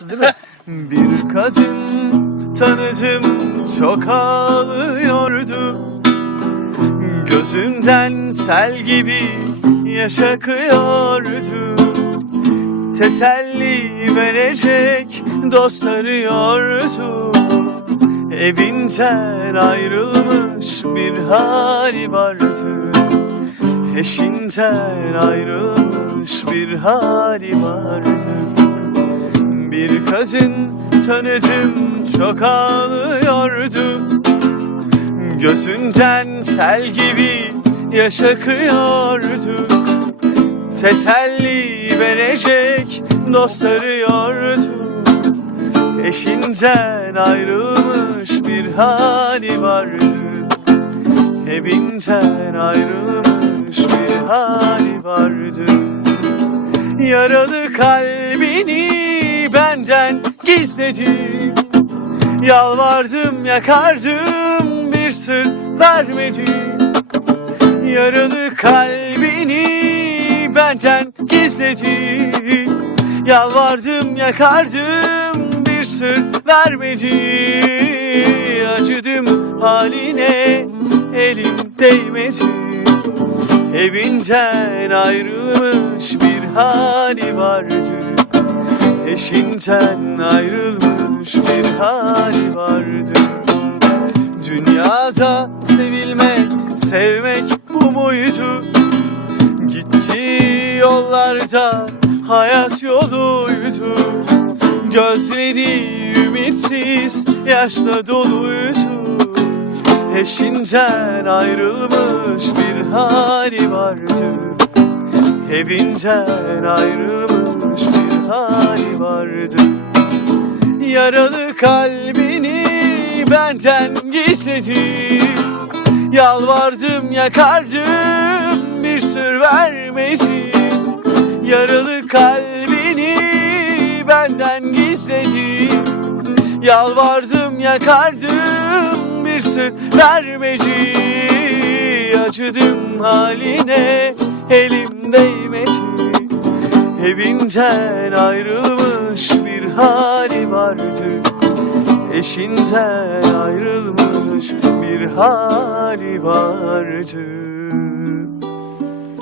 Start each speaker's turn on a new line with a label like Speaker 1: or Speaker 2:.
Speaker 1: Değil mi?
Speaker 2: Bir kadın tanıdım çok ağlıyordu. Gözünden sel gibi yaş akıyordu Teselli verecek dost arıyordu. Evinden ayrılmış bir hali vardı. Eşinden ayrılmış bir hali vardı bir kadın tanıdım çok ağlıyordu. Gözünden sel gibi yaş akıyordu Teselli verecek dost arıyordu. Eşinden ayrılmış bir hali vardı. Evinden ayrılmış bir hali vardı. Yaralı kalbini benden gizledin Yalvardım yakardım bir sır vermedin Yaralı kalbini benden gizledin Yalvardım yakardım bir sır vermedin Acıdım haline elim değmedi. Evinden ayrılmış bir hali vardı Eşinden ayrılmış bir hali vardı Dünyada sevilmek, sevmek bu muydu? Gitti yollarda hayat yoluydu. Gözleri ümitsiz yaşla doluydu. Eşinden ayrılmış bir hali vardı Evinden ayrılmış bir hali vardı. Yaralı kalbini benden gizledi. Yalvardım yakardım bir sır vermedi. Yaralı kalbini benden gizledi. Yalvardım yakardım bir sır vermedi. Acıdım haline elim Evinden ayrılmış bir hali vardı. Eşinden ayrılmış bir hali vardı